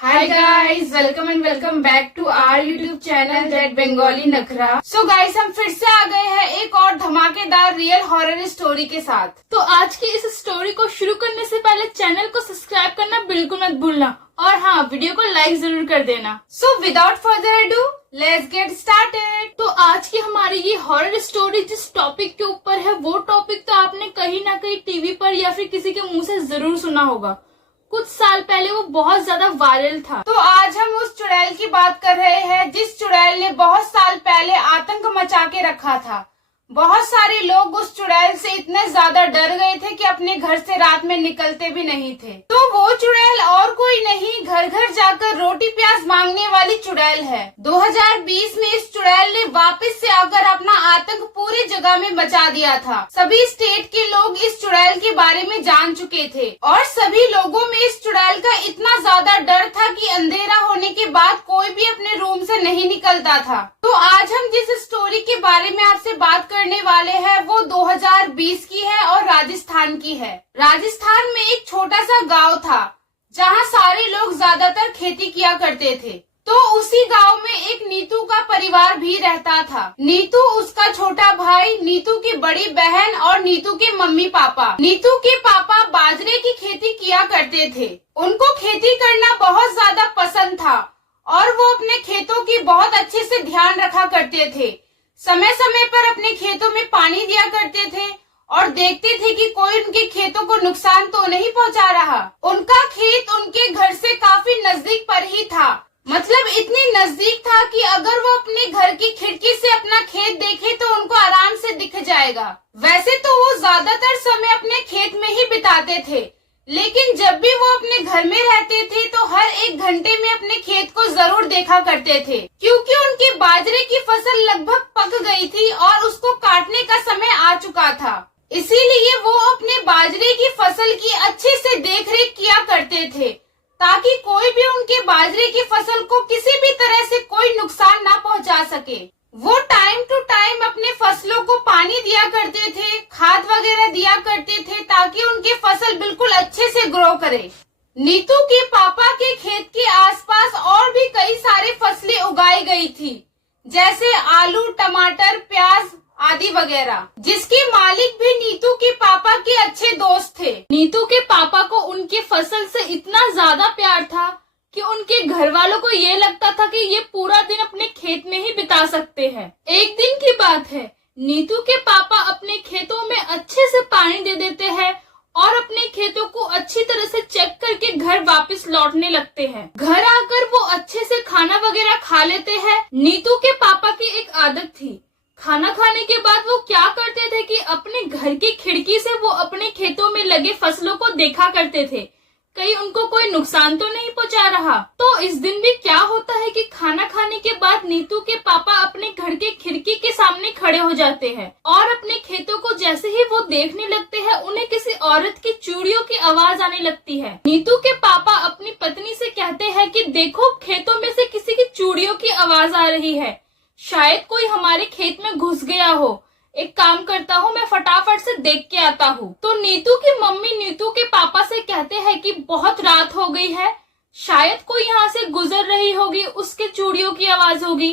Hi guys, welcome and welcome back to our YouTube channel That Bengali नखरा। So guys, हम फिर से आ गए हैं एक और धमाकेदार रियल हॉरर स्टोरी के साथ। तो आज की इस स्टोरी को शुरू करने से पहले चैनल को सब्सक्राइब करना बिल्कुल मत भूलना और हाँ, वीडियो को लाइक जरूर कर देना। So without further ado, let's get started। तो आज की हमारी ये हॉरर स्टोरी जिस टॉपिक के ऊपर है वो टॉपिक तो आपने कहीं ना कहीं टीवी पर या फिर किसी के मुंह से जरूर सुना होगा। कुछ साल पहले वो बहुत ज्यादा वायरल था। तो आज हम उस चुड़ैल की बात कर रहे हैं जिस चुड़ैल ने बहुत साल पहले आतंक मचा के रखा था। बहुत सारे लोग उस चुड़ैल से इतने ज्यादा डर गए थे कि अपने घर से रात में निकलते भी नहीं थे। तो वो चुड़ैल और कोई नहीं, घर घर जाकर रोटी प्याज मांगने वाली चुड़ैल है। 2020 में इस चुड़ैल ने वापस से आकर अपना आतंक पूरी जगह में मचा दिया था। सभी स्टेट के लोग इस चुड़ैल के बारे में जान चुके थे और सभी लोगों में इस चुड़ैल का इतना ज्यादा डर था कि अंधेरा होने के बाद कोई भी अपने रूम से नहीं निकलता था। तो आज हम जिस स्टोरी के बारे में आपसे बात करने वाले हैं वो 2020 की है और राजस्थान की है। राजस्थान में एक छोटा सा गांव था जहां सारे लोग ज्यादातर खेती किया करते थे। तो उसी गांव में एक नीतू का परिवार भी रहता था। नीतू, उसका छोटा भाई, नीतू की बड़ी बहन और नीतू के मम्मी पापा। नीतू के पापा बाजरे की खेती किया करते थे। उनको खेती करना बहुत ज्यादा पसंद था और वो अपने खेतों की बहुत अच्छे से ध्यान रखा करते थे। समय समय पर अपने खेतों में पानी दिया करते थे और देखते थे कि कोई उनके खेतों को नुकसान तो नहीं पहुंचा रहा। उनका खेत उनके घर से काफी नजदीक पर ही था, मतलब इतनी नजदीक था कि अगर वो अपने घर की खिड़की से अपना खेत देखे तो उनको आराम से दिख जाएगा। वैसे तो वो ज्यादातर समय अपने खेत में ही बिताते थे, लेकिन जब भी वो अपने घर में रहते थे तो हर 1 घंटे में अपने खेत को जरूर देखा करते थे, क्योंकि उनके बाजरे की फसल लगभग पक गई थी और उसको काटने का समय आ चुका था। इसीलिए वो अपने बाजरे की फसल की अच्छे से देखरेख किया करते थे ताकि कोई भी उनके बाजरे की फसल को किसी भी तरह से कोई नुकसान ना पहुंचा सके। वो टाइम टू टाइम अपने फसलों को पानी दिया करते थे, खाद वगैरह दिया करते थे ताकि उनकी फसल बिल्कुल अच्छे से ग्रो करे। नीतू के पापा के खेत के आसपास और भी कई सारे फसलें उगाई गई थी, जैसे आलू, टमाटर, प्याज आदि वगैरह, जिसके मालिक भी नीतू के पापा के अच्छे दोस्त थे। नीतू के पापा को उनके फसल से इतना ज्यादा प्यार था कि उनके घर वालों को ये लगता था कि ये पूरा दिन अपने खेत में ही बिता सकते हैं। एक दिन की बात है, नीतू के पापा अपने खेतों में अच्छे से पानी दे देते हैं और अपने खेतों को अच्छी तरह से चेक करके घर वापस लौटने लगते हैं। घर आकर वो अच्छे से खाना वगैरह खा लेते हैं। नीतू के पापा की एक आदत थी, खाना खाने के बाद वो क्या करते थे कि अपने घर की खिड़की से वो अपने खेतों में लगे फसलों को देखा करते थे, कहीं उनको कोई नुकसान तो नहीं पहुंचा रहा। तो इस दिन भी क्या होता है कि खाना खाने के बाद नीतू के पापा अपने घर के खिड़की के सामने खड़े हो जाते हैं और अपने खेतों को जैसे ही वो देखने लगते हैं उन्हें किसी औरत की चूड़ियों की आवाज आने लगती है। नीतू के पापा अपनी पत्नी से कहते हैं कि देखो, खेतों में से किसी की चूड़ियों की आवाज आ रही है, शायद कोई हमारे खेत में घुस गया हो। एक काम करता हूँ, मैं फटाफट से देख के आता हूँ। तो नीतू की मम्मी नीतू के पापा से कहते हैं कि बहुत रात हो गई है, शायद कोई यहाँ से गुजर रही होगी, उसके चूड़ियों की आवाज होगी,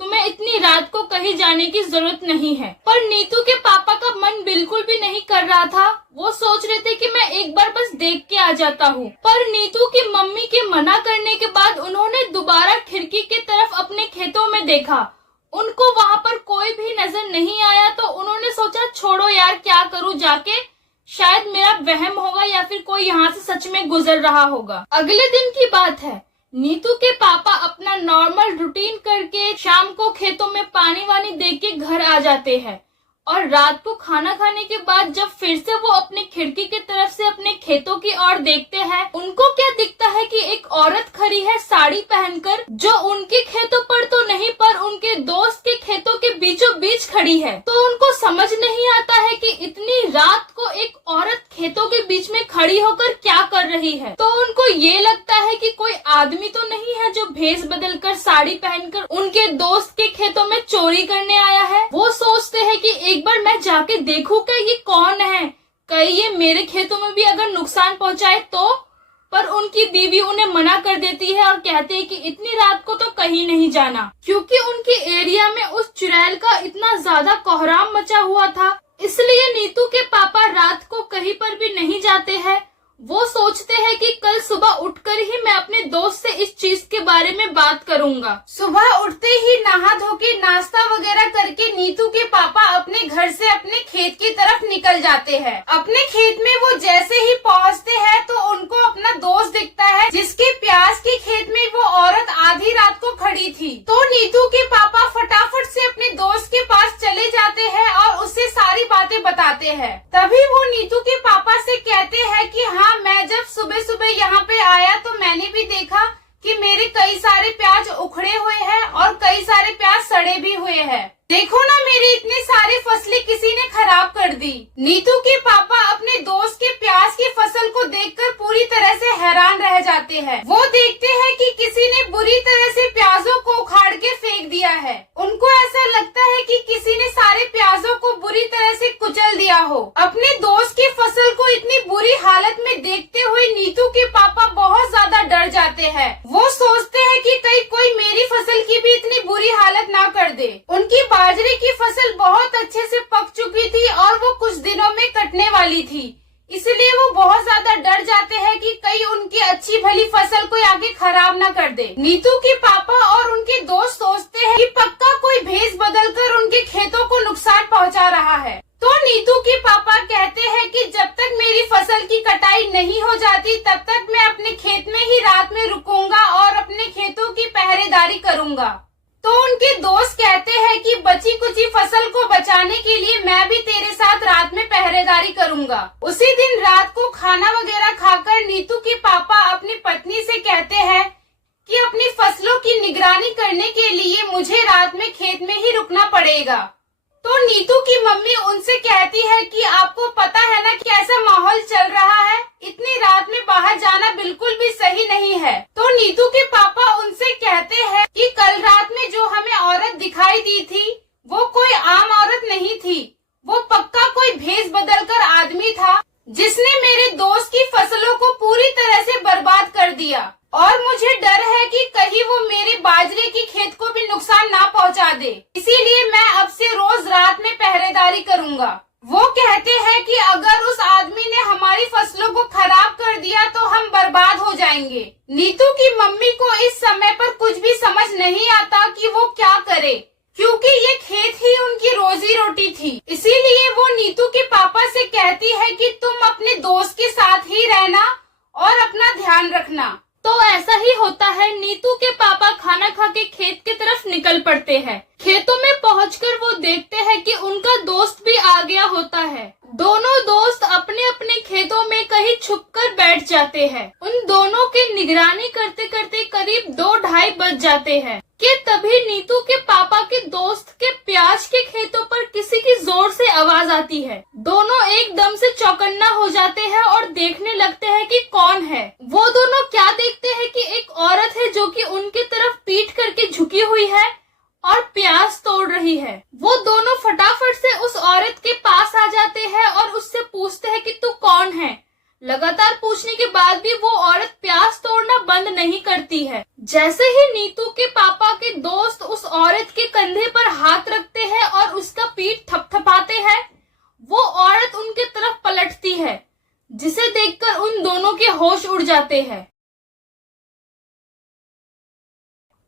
तुम्हें इतनी रात को कहीं जाने की जरूरत नहीं है। पर नीतू के पापा का मन बिल्कुल भी नहीं कर रहा था। वो सोच रहे थे कि मैं एक बार बस देख के आ जाता हूँ। पर नीतू की मम्मी के मना करने के बाद उन्होंने दोबारा खिड़की की तरफ अपने खेतों में देखा। उनको वहाँ पर कोई भी नजर नहीं आया तो उन्होंने सोचा, छोड़ो यार, क्या करूँ जाके, शायद मेरा वहम होगा या फिर कोई यहाँ से सच में गुजर रहा होगा। अगले दिन की बात है, नीतू के पापा अपना नॉर्मल रूटीन करके शाम को खेतों में पानी वानी दे के घर आ जाते हैं और रात को खाना खाने के बाद जब फिर से वो अपनी खिड़की की तरफ से अपने खेतों की ओर देखते हैं, उनको क्या दिखता है कि एक औरत खड़ी है साड़ी पहनकर, जो उनके खेतों पर तो नहीं पर उनके दोस्त के खेतों के बीचों बीच खड़ी है। तो उनको समझ नहीं आता है कि इतनी रात को एक औरत खेतों के बीच में खड़ी होकर क्या कर रही है। तो उनको ये लगता है कि कोई आदमी तो नहीं है जो भेष बदलकर साड़ी पहनकर उनके दोस्त के खेतों में चोरी करने आया है। वो सोचते हैं कि एक बार मैं जाके देखूं क्या ये कौन है, कहीं ये मेरे खेतों में भी अगर नुकसान पहुंचाए तो। पर उनकी बीवी उन्हें मना कर देती है और कहते हैं कि इतनी रात को तो कहीं नहीं जाना, क्योंकि उनके एरिया में उस चुड़ैल का इतना ज्यादा कोहराम मचा हुआ था। इसलिए नीतू के पापा रात को कहीं पर भी नहीं जाते हैं। वो सोचते हैं कि कल सुबह उठकर ही मैं अपने दोस्त से इस चीज के बारे में बात करूंगा। सुबह उठते ही नहा धो के नाश्ता वगैरह करके नीतू के पापा अपने घर से अपने खेत की तरफ निकल जाते हैं। अपने खेत में वो जैसे ही पहुंचते हैं तो उनको अपना दोस्त दिखता है, जिसके प्याज के खेत में वो औरत आधी रात को खड़ी थी। तो नीतू के पापा फटाफट से अपने दोस्त के पास चले जाते हैं और उससे सारी बातें बताते हैं। तभी वो नीतू के पापा से कहते हैं कि हाँ, मैं जब सुबह सुबह यहाँ पे आया तो मैंने भी देखा कि मेरे कई सारे प्याज उखड़े हुए हैं और कई सारे प्याज सड़े भी हुए हैं। देखो ना, मेरी इतने सारे फसलें किसी ने खराब कर दी। नीतू के पापा अपने दोस्त के प्याज की फसल को देखकर पूरी तरह से हैरान रह जाते हैं। वो देखते हैं कि किसी ने बुरी तरह से प्याजों को उखाड़ के फेंक दिया है। उनको ऐसा लगता है कि किसी ने सारे प्याजों को बुरी तरह से कुचल दिया हो। अपने दोस्त की फसल को इतनी बुरी हालत में देखते हुए नीतू के पापा बहुत ज्यादा डर जाते हैं। वो सोचते हैं कि कहीं कोई मेरी फसल की भी इतनी बुरी हालत ना कर दे। उनकी बाजरे की फसल बहुत अच्छे से पक चुकी थी और वो कुछ दिनों में कटने वाली थी, इसलिए वो बहुत ज्यादा डर जाते हैं कि कहीं उनकी अच्छी भली फसल कोई आगे खराब ना कर दे। नीतू के पापा और उनके दोस्त सोचते हैं कि पक्का कोई भेष बदल कर उनके खेतों को नुकसान पहुंचा रहा है। तो नीतू के पापा कहते हैं कि जब तक मेरी फसल की कटाई नहीं हो जाती तब तक मैं अपने खेत में ही रात में रुकूंगा और अपने खेतों की पहरेदारी करूंगा। तो उनके दोस्त कहते हैं कि बची कुची फसल को बचाने के लिए मैं भी तेरे साथ रात में पहरेदारी करूंगा। उसी दिन रात को खाना वगैरह खाकर नीतू के पापा अपनी पत्नी से कहते हैं कि अपनी फसलों की निगरानी करने के लिए मुझे रात में खेत में ही रुकना पड़ेगा। तो नीतू की मम्मी उनसे कहती है कि आपको पता है ना कैसा माहौल चल रहा है, इतनी रात में बाहर जाना बिल्कुल भी सही नहीं है। तो नीतू के पापा उनसे कहते हैं कि कल रात में जो हमें औरत दिखाई दी थी वो कोई आम औरत नहीं थी, वो पक्का कोई भेष बदलकर आदमी था जिसने मेरे दोस्त की फसलों को पूरी तरह से बर्बाद कर दिया। और मुझे डर है कि कहीं वो मेरे बाजरे की खेत को भी नुकसान ना पहुंचा दे, इसीलिए मैं अब से रोज रात में पहरेदारी करूंगा। वो कहते हैं कि अगर उस आदमी ने हमारी फसलों को खराब कर दिया तो हम बर्बाद हो जाएंगे। नीतू की मम्मी को इस समय पर कुछ भी समझ नहीं आता कि वो क्या करे, क्योंकि ये खेत ही उनकी रोजी रोटी थी। इसीलिए वो नीतू के पापा से कहती है कि तुम अपने दोस्त के साथ ही रहना और अपना ध्यान रखना। तो ऐसा ही होता है। नीतू के पापा खाना खा के खेत की तरफ निकल पड़ते हैं। खेतों में पहुंचकर वो देखते हैं कि उनका दोस्त भी आ गया होता है। दोनों दोस्त अपने अपने खेतों में कहीं छुपकर बैठ जाते हैं। उन दोनों की निगरानी करते करते करीब 2-2:30 बज जाते हैं कि तभी नीतू के पापा के दोस्त के प्याज के खेतों पर किसी की जोर से आवाज आती है। दोनों एकदम से चौकन्ना हो जाते हैं और देखने लगते हैं कि कौन है। वो दोनों क्या देखते हैं कि एक औरत है जो कि उनकी तरफ पीठ करके झुकी हुई है और प्याज तोड़ रही है। वो दोनों फटाफट से उस औरत के पास आ जाते हैं और उससे पूछते हैं कि तू कौन है। लगातार पूछने के बाद भी वो औरत प्याज तोड़ना बंद नहीं करती है। जैसे ही नीतू के पापा के दोस्त उस औरत के कंधे पर हाथ रखते हैं और उसका पीठ थपथपाते हैं, वो औरत उनके तरफ पलटती है, जिसे देखकर उन दोनों के होश उड़ जाते हैं।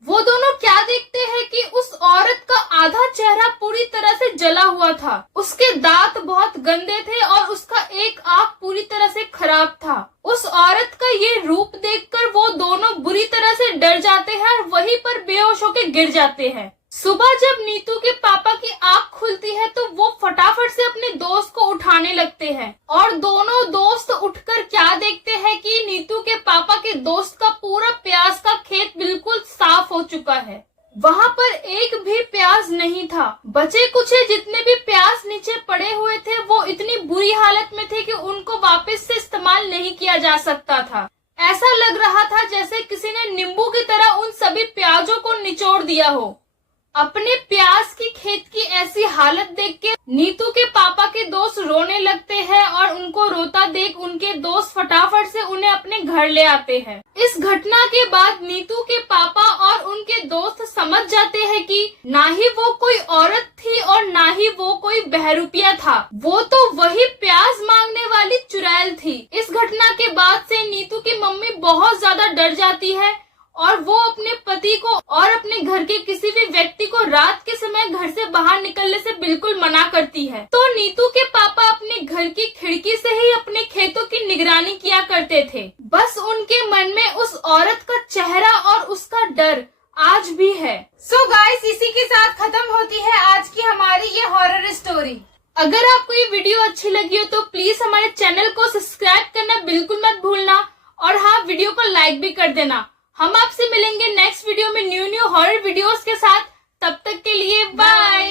वो दोनों क्या देखते हैं कि उस औरत का आधा चेहरा पूरी तरह से जला हुआ था, उसके दांत बहुत गंदे थे और उसका एक आंख पूरी तरह से खराब था। उस औरत का ये रूप देखकर वो दोनों बुरी तरह से डर जाते हैं और वहीं पर बेहोश होकर गिर जाते हैं। सुबह जब नीतू के पापा की आंख खुलती है तो वो फटाफट से अपने दोस्त को उठाने लगते हैं और दोनों दोस्त उठकर क्या देखते हैं कि नीतू के पापा के दोस्त का पूरा प्याज का खेत बिल्कुल साफ हो चुका है। वहाँ पर एक भी प्याज नहीं था। बचे कुचे जितने भी प्याज नीचे पड़े हुए थे वो इतनी बुरी हालत में थे कि उनको वापस से इस्तेमाल नहीं किया जा सकता था। ऐसा लग रहा था जैसे किसी ने नींबू की तरह उन सभी प्याजों को निचोड़ दिया हो। अपने प्याज की खेत की ऐसी हालत देख के नीतू के पापा के दोस्त रोने लगते हैं और उनको रोता देख उनके दोस्त फटाफट से उन्हें अपने घर ले आते हैं। इस घटना के बाद नीतू के पापा और उनके दोस्त समझ जाते हैं कि ना ही वो कोई औरत थी और ना ही वो कोई बहरूपिया था, वो तो वही प्याज मांगने वाली चुड़ैल थी। इस घटना के बाद से नीतू की मम्मी बहुत ज्यादा डर जाती है और वो अपने पति को और अपने घर के किसी भी व्यक्ति को रात के समय घर से बाहर निकलने से बिल्कुल मना करती है। तो नीतू के पापा अपने घर की खिड़की से ही अपने खेतों की निगरानी किया करते थे। बस उनके मन में उस औरत का चेहरा और उसका डर आज भी है। सो गाइस, इसी के साथ खत्म होती है आज की हमारी ये हॉरर स्टोरी। अगर आपको ये वीडियो अच्छी लगी हो तो प्लीज हमारे चैनल को सब्सक्राइब करना बिल्कुल मत भूलना और हाँ, वीडियो को लाइक भी कर देना। हम आपसे मिलेंगे नेक्स्ट वीडियो में न्यू हॉरर वीडियोस के साथ। तब तक के लिए बाय।